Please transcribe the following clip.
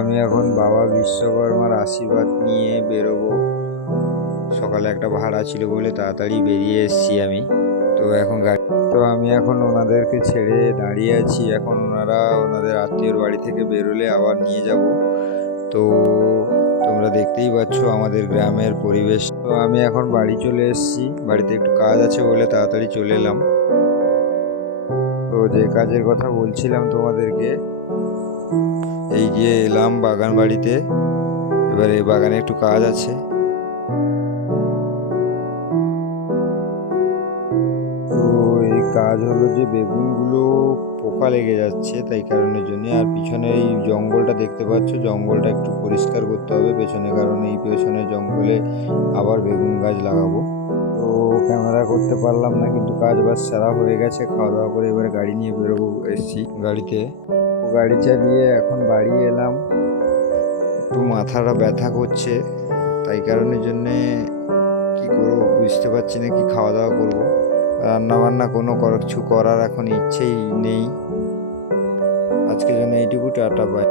আমি এখন বাবা বিশ্বকর্মার আশীর্বাদ নিয়ে বেরোবো। সকালে একটা ভাড়া ছিল বলে তাড়াতাড়ি বেরিয়ে এসেছি আমি। আমি এখন ওনাদেরকে ছেড়ে দাঁড়িয়ে আছি। এখন ওনারা ওনাদের আত্মীয়র বাড়ি থেকে বেরোলে আবার নিয়ে যাব। তো তোমরা দেখতেই পাচ্ছ আমাদের গ্রামের পরিবেশ। তো আমি এখন বাড়ি চলে এসেছি, বাড়িতে একটু কাজ আছে বলে তাড়াতাড়ি চলে এলাম। তো যে কাজের কথা বলছিলাম তোমাদেরকে, এই যে এলাম বাগান বাড়িতে। এবারে বাগানে একটু কাজ আছে। তো এই কাজ হলো যে বেগুনগুলো পোকা লেগে যাচ্ছে, তাই কারণের জন্য। আর পিছনে এই জঙ্গলটা দেখতে পাচ্ছ, জঙ্গলটা একটু পরিষ্কার করতে হবে পেছনে, কারণ এই পেছনে জঙ্গলে আবার বেগুন গাছ লাগাবো। তো ক্যামেরা করতে পারলাম না, কিন্তু কাজ বাজ সারা হয়ে গেছে। খাওয়া দাওয়া করে এবারে গাড়ি নিয়ে বেরোবো, এসছি গাড়িতে। গাড়ি চালিয়ে এখন বাড়ি এলাম। একটু মাথাটা ব্যথা করছে, তাই কারণের জন্যে কি করবো বুঝতে পারছি না, কি খাওয়া দাওয়া করবো। রান্না বান্না কিছু করার এখন ইচ্ছেই নেই। আজকের জন্য এইটুকু, টাটা বাই।